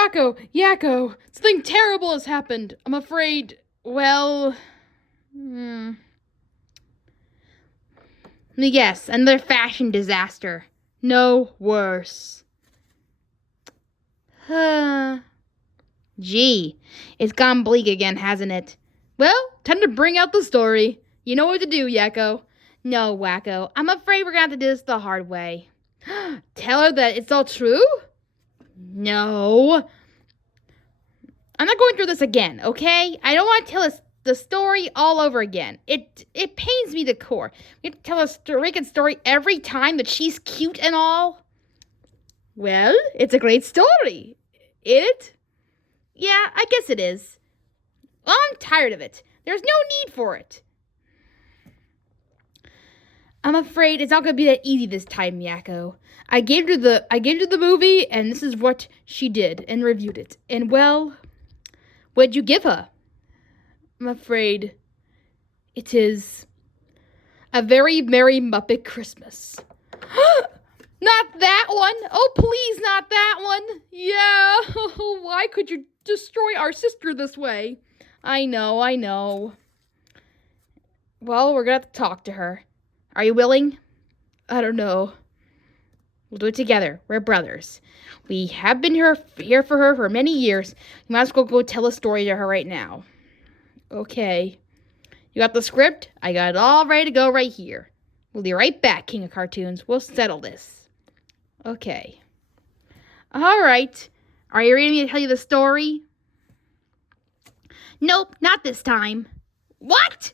Wacko, Yakko, something terrible has happened. I'm afraid, well... Let me guess, another fashion disaster. No worse. Gee, it's gone bleak again, hasn't it? Well, time to bring out the story. You know what to do, Yakko. No, Wacko, I'm afraid we're gonna have to do this the hard way. Tell her that it's all true? No. I'm not going through this again, okay? I don't want to tell the story all over again. It pains me to core. We have to tell a freaking story every time that she's cute and all. Well, it's a great story. Is it? Yeah, I guess it is. Well, I'm tired of it. There's no need for it. I'm afraid it's not going to be that easy this time, Yakko. I gave her the movie, and this is what she did, and reviewed it. And well, what'd you give her? I'm afraid it is A Very Merry Muppet Christmas. Not that one. Oh, please, not that one. Yeah. Why could you destroy our sister this way? I know. Well, we're going to have to talk to her. Are you willing? I don't know. We'll do it together. We're brothers. We have been here for her for many years. You might as well go tell a story to her right now. Okay. You got the script? I got it all ready to go right here. We'll be right back, King of Cartoons. We'll settle this. Okay. All right. Are you ready for me to tell you the story? Nope, not this time. What?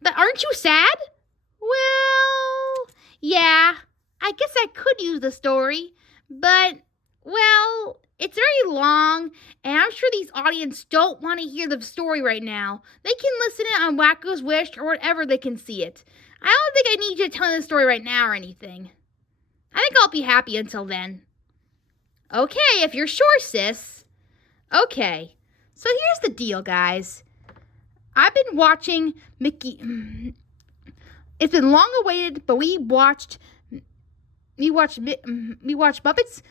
But aren't you sad? Well, yeah, I guess I could use the story, but, well, it's very long, and I'm sure these audience don't want to hear the story right now. They can listen it on Wacko's Wish or whatever they can see it. I don't think I need you to tell me the story right now or anything. I think I'll be happy until then. Okay, if you're sure, sis. Okay, so here's the deal, guys. I've been watching Mickey. It's been long awaited, but we watched Muppets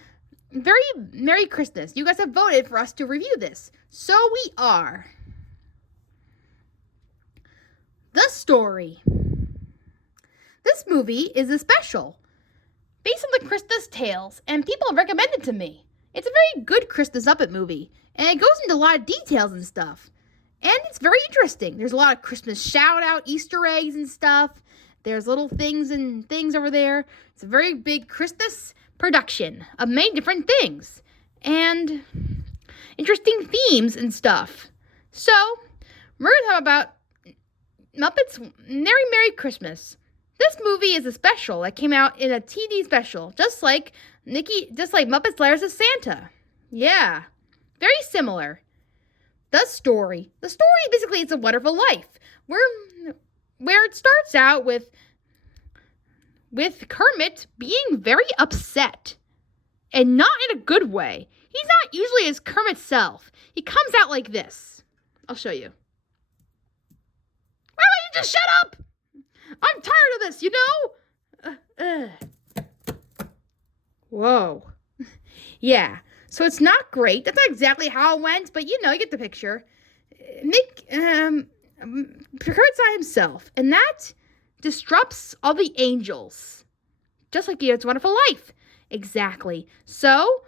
Very Merry Christmas. You guys have voted for us to review this, so we are. The story. This movie is a special, based on the Christmas tales, and people have recommended it to me. It's a very good Christmas Muppet movie, and it goes into a lot of details and stuff. And it's very interesting. There's a lot of Christmas shout-out Easter eggs and stuff. There's little things over there. It's a very big Christmas production of many different things. And interesting themes and stuff. So, we're going to talk about Muppets Merry Merry Christmas. This movie is a special that came out in a TV special, just like Muppets Letters of Santa. Yeah, very similar. The story basically It's a Wonderful Life, where it starts out with Kermit being very upset, and not in a good way. He's not usually his Kermit self. He comes out like this. I'll show you. Why don't you just shut up? I'm tired of this, you know? Whoa. Yeah. So it's not great. That's not exactly how it went, but you get the picture. Kermit's not himself, and that disrupts all the angels. Just like It's a Wonderful Life. Exactly. So,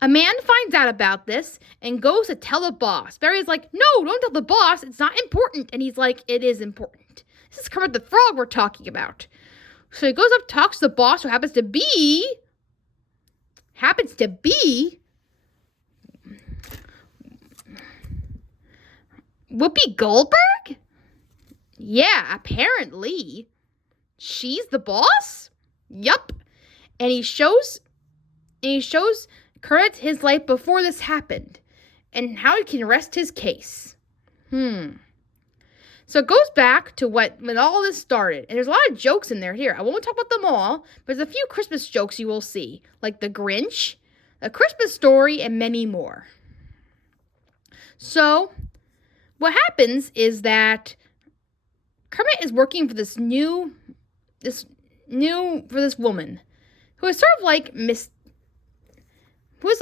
a man finds out about this and goes to tell the boss. Barry's like, no, don't tell the boss. It's not important. And he's like, it is important. This is Kermit the Frog we're talking about. So he goes up, talks to the boss, who happens to be Whoopi Goldberg? Yeah, apparently. She's the boss? Yup. And he shows Kermit his life before this happened, and how he can rest his case. So it goes back to when all this started. And there's a lot of jokes in there. Here, I won't talk about them all, but there's a few Christmas jokes you will see, like the Grinch, A Christmas Story, and many more. So, what happens is that Kermit is working for this woman. who is sort of like who is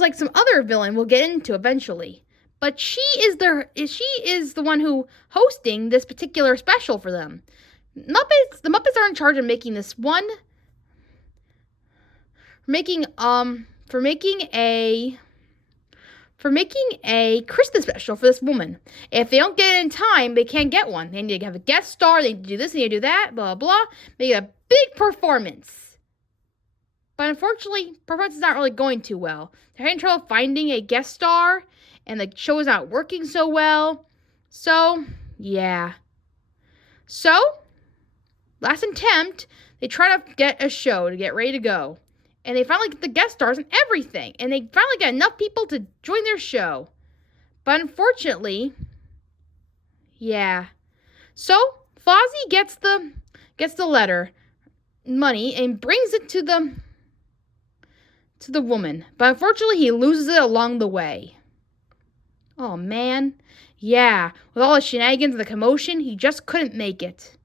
like some other villain we'll get into eventually. But she is the one who hosting this particular special for them. The Muppets are in charge of making this one, for making a Christmas special for this woman. If they don't get it in time, they can't get one. They need to have a guest star, they need to do this, they need to do that, blah, blah. Make a big performance. But unfortunately, performance is not really going too well. They're having trouble finding a guest star, and the show is not working so well. So, yeah. So, last attempt, they try to get a show to get ready to go. And they finally get the guest stars and everything. And they finally get enough people to join their show. But unfortunately, yeah. So, Fozzie gets the letter, money, and brings it to the woman. But unfortunately, he loses it along the way. Oh, man. Yeah, with all the shenanigans and the commotion, he just couldn't make it.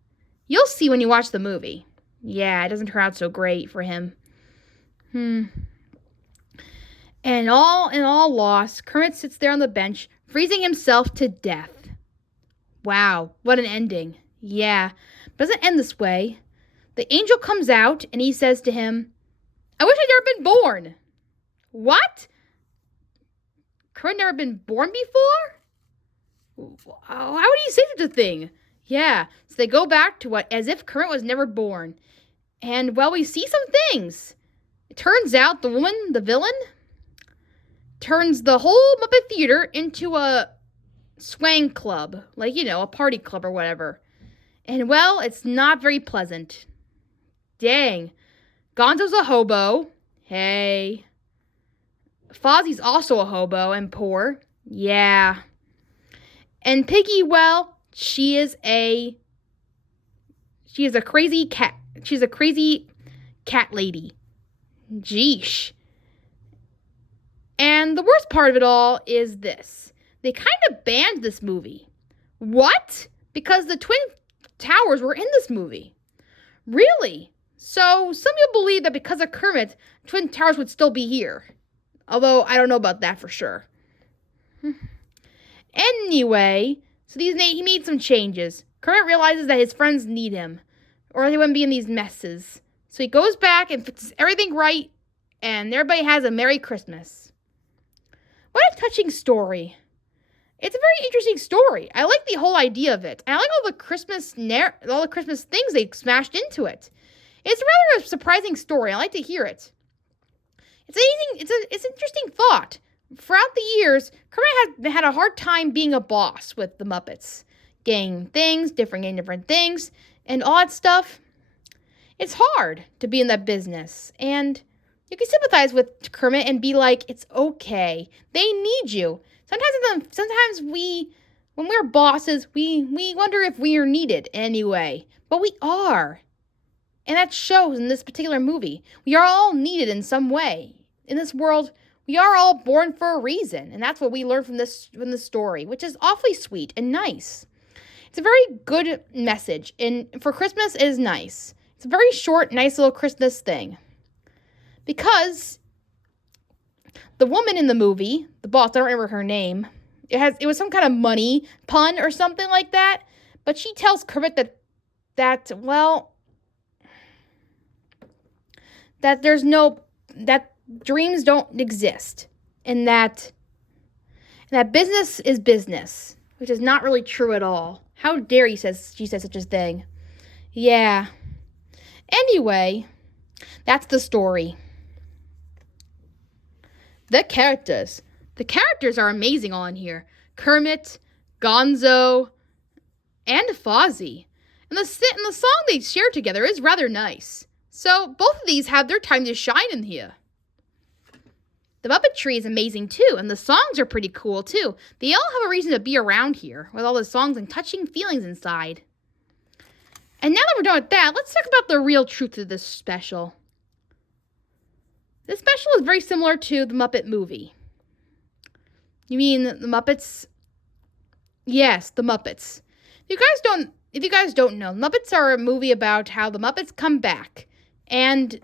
You'll see when you watch the movie. Yeah, it doesn't turn out so great for him. And all lost, Kermit sits there on the bench, freezing himself to death. Wow, what an ending. Yeah, but it doesn't end this way. The angel comes out, and he says to him, I wish I'd never been born. What? Kermit never been born before? How would you say such a thing? Yeah, so they go back to as if Kermit was never born. And, well, we see some things. It turns out the villain, turns the whole Muppet Theater into a swang club. Like, a party club or whatever. And, well, it's not very pleasant. Dang. Gonzo's a hobo. Hey. Fozzie's also a hobo and poor. Yeah. And Piggy, well, she is a crazy cat. She's a crazy cat lady. Jeesh. And the worst part of it all is this. They kind of banned this movie. What? Because the Twin Towers were in this movie. Really? So some people believe that because of Kermit, Twin Towers would still be here. Although I don't know about that for sure. Anyway, so he made some changes. Kermit realizes that his friends need him, or they wouldn't be in these messes. So he goes back and fixes everything right, and everybody has a Merry Christmas. What a touching story. It's a very interesting story. I like the whole idea of it. And I like all the Christmas things they smashed into it. It's rather a surprising story. I like to hear it. It's an interesting thought. Throughout the years, Kermit had a hard time being a boss with the Muppets. Getting different things, and all that stuff. It's hard to be in that business, and you can sympathize with Kermit and be like, it's okay. They need you. Sometimes when we're bosses, we wonder if we are needed anyway, but we are. And that shows in this particular movie. We are all needed in some way. In this world, we are all born for a reason, and that's what we learn from this story, which is awfully sweet and nice. It's a very good message, and for Christmas, it is nice. It's a very short, nice little Christmas thing. Because the woman in the movie, the boss, I don't remember her name, it was some kind of money pun or something like that, but she tells Kermit that dreams don't exist, and that business is business, which is not really true at all. How dare she says such a thing. Yeah. Anyway, that's the story. The characters. The characters are amazing on here. Kermit, Gonzo, and Fozzie. And the song they share together is rather nice. So both of these have their time to shine in here. The Muppet Tree is amazing too, and the songs are pretty cool too. They all have a reason to be around here, with all the songs and touching feelings inside. And now that we're done with that, let's talk about the real truth of this special. This special is very similar to the Muppet movie. You mean the Muppets? Yes, the Muppets. If you guys don't know, Muppets are a movie about how the Muppets come back. And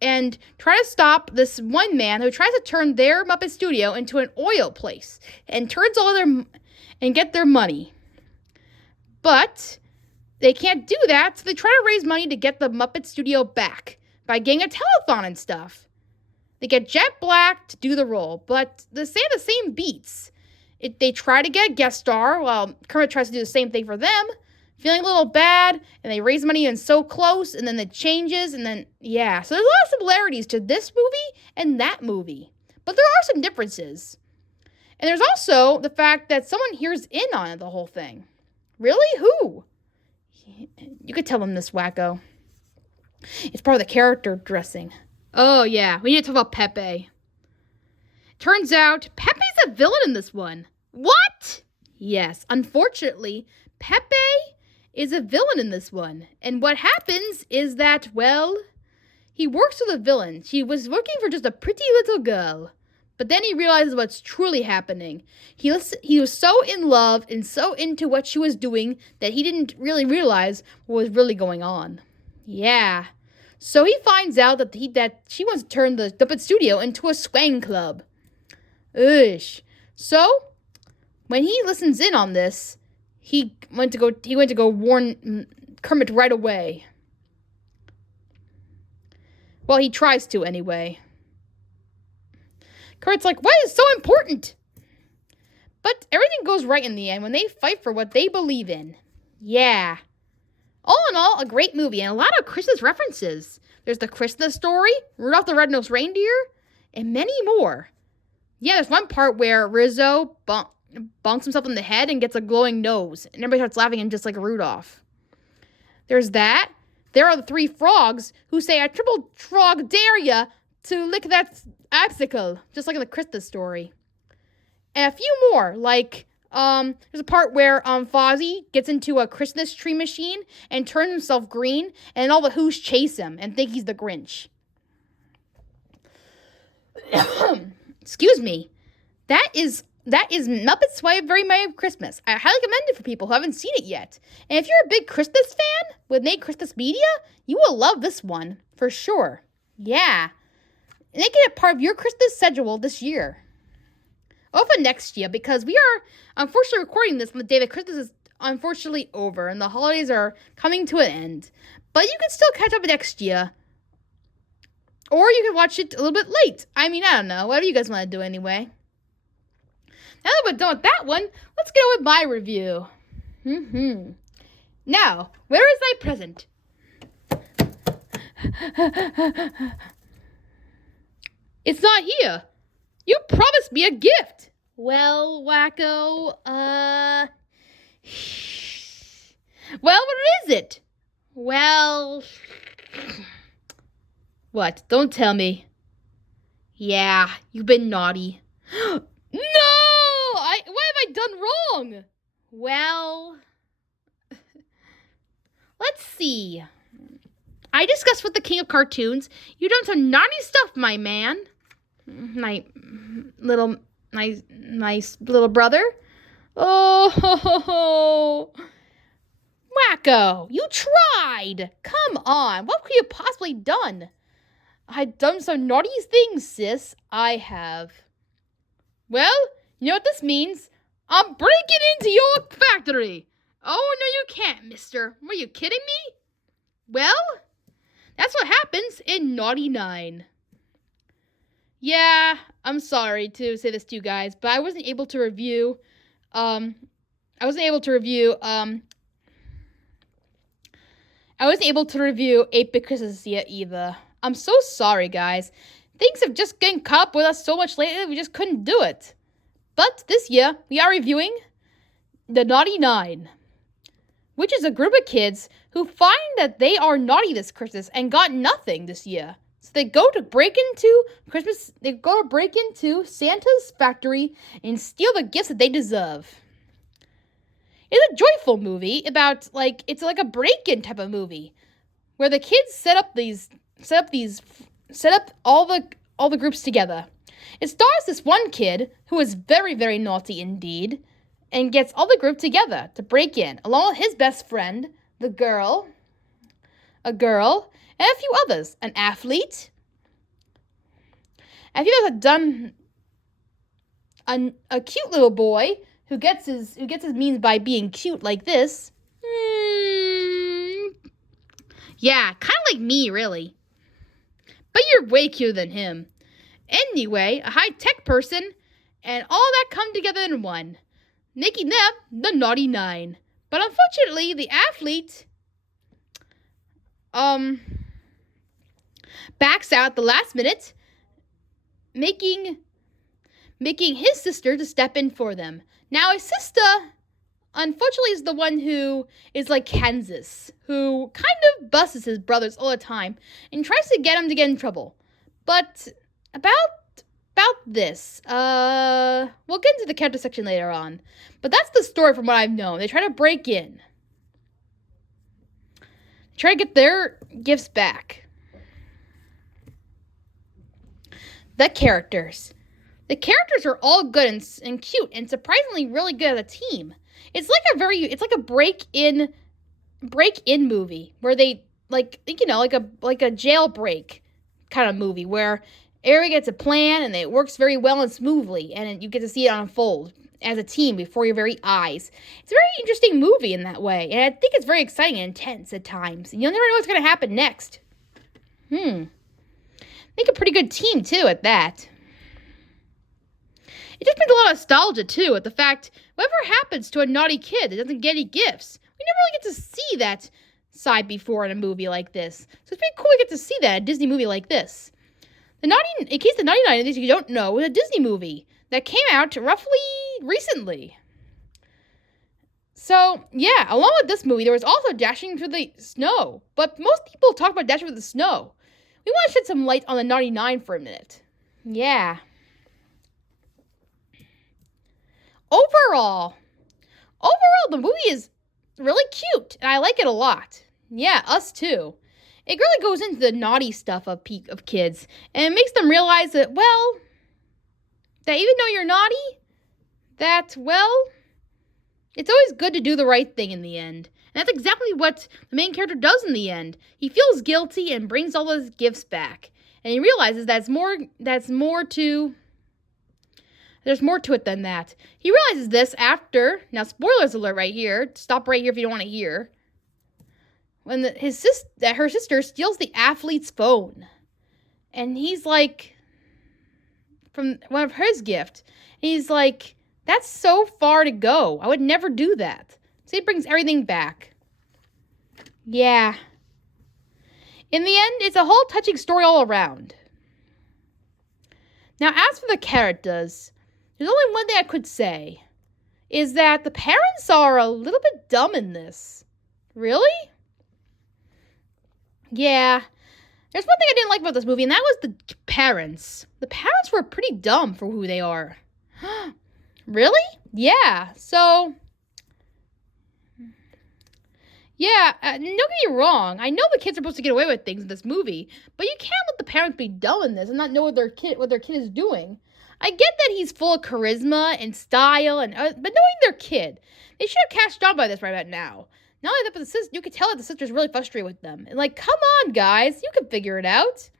and try to stop this one man who tries to turn their Muppet Studio into an oil place and get their money. But they can't do that, so they try to raise money to get the Muppet Studio back by getting a telethon and stuff. They get Jet Black to do the role, but they say the same beats. They try to get a guest star, while Kermit tries to do the same thing for them, feeling a little bad, and they raise money and so close, and then it changes, and then, yeah. So there's a lot of similarities to this movie and that movie, but there are some differences. And there's also the fact that someone hears in on it, the whole thing. Really? Who? You could tell them this, wacko. It's part of the character dressing. Oh, yeah. We need to talk about Pepe. Turns out, Pepe's a villain in this one. What? Yes. Unfortunately, Pepe is a villain in this one. And what happens is that, well, he works with a villain. She was working for just a pretty little girl. But then he realizes what's truly happening. He was so in love and so into what she was doing that he didn't really realize what was really going on. Yeah. So he finds out that she wants to turn the Muppet Studio into a swang club. Ugh. So when he listens in on this, he went to go warn Kermit right away. Well, he tries to anyway. Kermit's like, what is so important? But everything goes right in the end when they fight for what they believe in. Yeah. All in all, a great movie and a lot of Christmas references. There's the Christmas Story, Rudolph the Red-Nosed Reindeer, and many more. Yeah, there's one part where Rizzo bonks himself in the head and gets a glowing nose, and everybody starts laughing at him just like Rudolph. There's that. There are the three frogs who say, I triple frog dare ya to lick that icicle, just like in the Christmas Story. And a few more, like, there's a part where Fozzie gets into a Christmas tree machine and turns himself green, and all the Who's chase him and think he's the Grinch. Excuse me. That is Muppets Very Merry Christmas. I highly recommend it for people who haven't seen it yet. And if you're a big Christmas fan with Nate Christmas Media, you will love this one, for sure. Yeah. And make it a part of your Christmas schedule this year. Or for next year, because we are unfortunately recording this on the day that Christmas is unfortunately over and the holidays are coming to an end. But you can still catch up next year. Or you can watch it a little bit late. I mean, I don't know. Whatever you guys want to do anyway. Now that we're done with that one, let's get on with my review. Now, where is thy present? It's not here. You promised me a gift. Well, wacko, well, what is it? Well, what? Don't tell me. Yeah, you've been naughty. No! What have I done wrong? Well, let's see. I discussed with the King of Cartoons. You've done some naughty stuff, my man. My nice little brother. Oh, wacko, you tried. Come on, what could you have possibly done? I've done some naughty things, sis. I have. Well, you know what this means? I'm breaking into your factory. Oh, no, you can't, mister. Were you kidding me? Well, that's what happens in Naughty 9. Yeah, I'm sorry to say this to you guys, but I wasn't able to review, 8-Bit Christmas yet either. I'm so sorry, guys. Things have just getting caught up with us so much lately, we just couldn't do it. But this year, we are reviewing the Naughty 9, which is a group of kids who find that they are naughty this Christmas and got nothing this year. So they go to break into Santa's factory and steal the gifts that they deserve. It's a joyful movie it's like a break-in type of movie where the kids set up all the groups together. It stars this one kid who is very, very naughty indeed and gets all the group together to break in, along with his best friend, a girl, and a few others. An athlete, If you guys had done a cute little boy who gets his means by being cute like this, yeah, kind of like me, really. But you're way cuter than him. Anyway, a high-tech person, and all that come together in one, making them the Naughty Nine. But unfortunately, the athlete, backs out at the last minute, making his sister to step in for them. Now, his sister, unfortunately, is the one who is like Kansas, who kind of busts his brothers all the time and tries to get him to get in trouble. But about this, we'll get into the character section later on. But that's the story from what I've known. They try to break in. Try to get their gifts back. The characters. The characters are all good and cute and surprisingly really good as a team. It's like a break-in movie where they like a jailbreak kind of movie where everybody gets a plan and it works very well and smoothly, and you get to see it unfold as a team before your very eyes. It's a very interesting movie in that way, and I think it's very exciting and intense at times. And you'll never know what's going to happen next. Make a pretty good team too at that. It just brings a lot of nostalgia, too, at the fact, whatever happens to a naughty kid that doesn't get any gifts, we never really get to see that side before in a movie like this. So it's pretty cool we get to see that in a Disney movie like this. In case the 99, in case you don't know, was a Disney movie that came out roughly recently. So, yeah, along with this movie, there was also Dashing Through the Snow. But most people talk about Dashing Through the Snow. We want to shed some light on the 99 for a minute. Yeah. Overall, the movie is really cute, and I like it a lot. Yeah, us too. It really goes into the naughty stuff of kids, and it makes them realize that, well, that even though you're naughty, that, well, it's always good to do the right thing in the end. And that's exactly what the main character does in the end. He feels guilty and brings all his gifts back, and he realizes there's more to it than that. He realizes this after, now spoilers alert right here, stop right here if you don't want to hear, when her sister steals the athlete's phone. And he's like, from one of his gifts, he's like, that's so far to go. I would never do that. So he brings everything back. Yeah. In the end, it's a whole touching story all around. Now, as for the characters, there's only one thing I could say, is that the parents are a little bit dumb in this. Really? Yeah. There's one thing I didn't like about this movie, and that was the parents. The parents were pretty dumb for who they are. Really? Yeah. So, yeah, don't get me wrong. I know the kids are supposed to get away with things in this movie, but you can't let the parents be dumb in this and not know what their kid is doing. I get that he's full of charisma and style, but knowing their kid, they should have cashed on by this right about now. Not only that, but you could tell that the sister's really frustrated with them. And like, come on, guys, you can figure it out.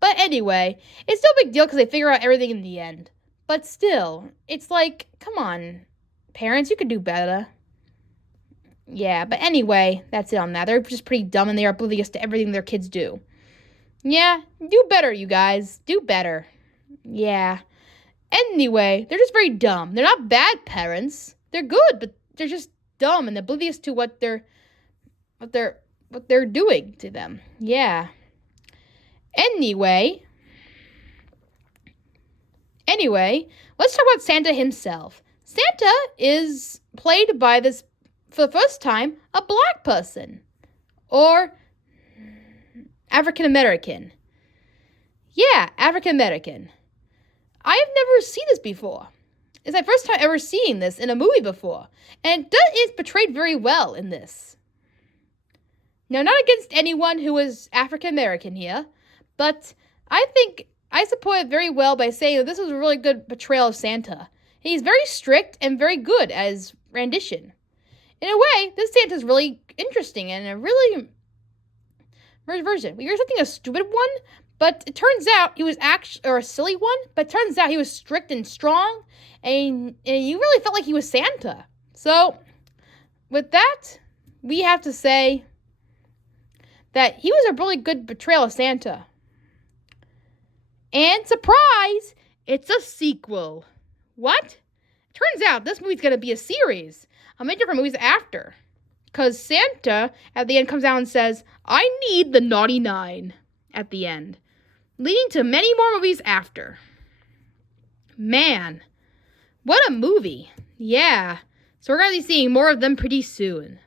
But anyway, it's no big deal because they figure out everything in the end. But still, it's like, come on, parents, you could do better. Yeah, but anyway, that's it on that. They're just pretty dumb and they are oblivious to everything their kids do. Yeah, do better, you guys. Do better. Yeah. Anyway, they're just very dumb. They're not bad parents. They're good, but they're just dumb and oblivious to what they're doing to them. Yeah. Anyway, let's talk about Santa himself. Santa is played by this, for the first time, a black person. Or African American. Yeah, African American. I have never seen this before. It's my first time ever seeing this in a movie before. And it is portrayed very well in this. Now, not against anyone who is African American here, but I think I support it very well by saying that this was a really good portrayal of Santa. He's very strict and very good as rendition. In a way, this Santa's really interesting and a really version. You're something a stupid one, But it turns out he was actually, or a silly one, but it turns out he was strict and strong, and you really felt like he was Santa. So, with that, we have to say that he was a really good portrayal of Santa. And surprise, it's a sequel. What? Turns out this movie's going to be a series. I'll make different movies after. Because Santa, at the end, comes out and says, I need the naughty 9 at the end. Leading to many more movies after. Man, what a movie. Yeah, so we're going to be seeing more of them pretty soon.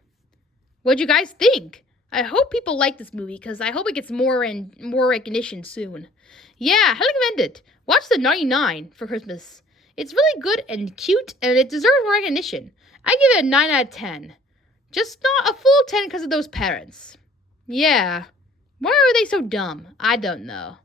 What'd you guys think? I hope people like this movie, because I hope it gets more and more recognition soon. Yeah, I recommend it. Watch the 99 for Christmas. It's really good and cute, and it deserves more recognition. I give it a 9 out of 10. Just not a full 10 because of those parents. Yeah. Why are they so dumb? I don't know.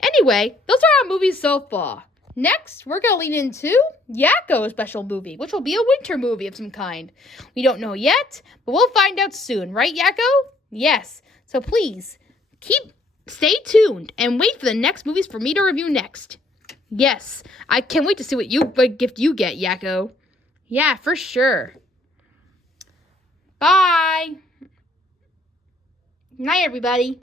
Anyway, those are our movies so far. Next, we're going to lean into Yakko's special movie, which will be a winter movie of some kind. We don't know yet, but we'll find out soon. Right, Yakko? Yes. So please, stay tuned and wait for the next movies for me to review next. Yes, I can't wait to see what gift you get, Yakko. Yeah, for sure. Bye. Night, everybody.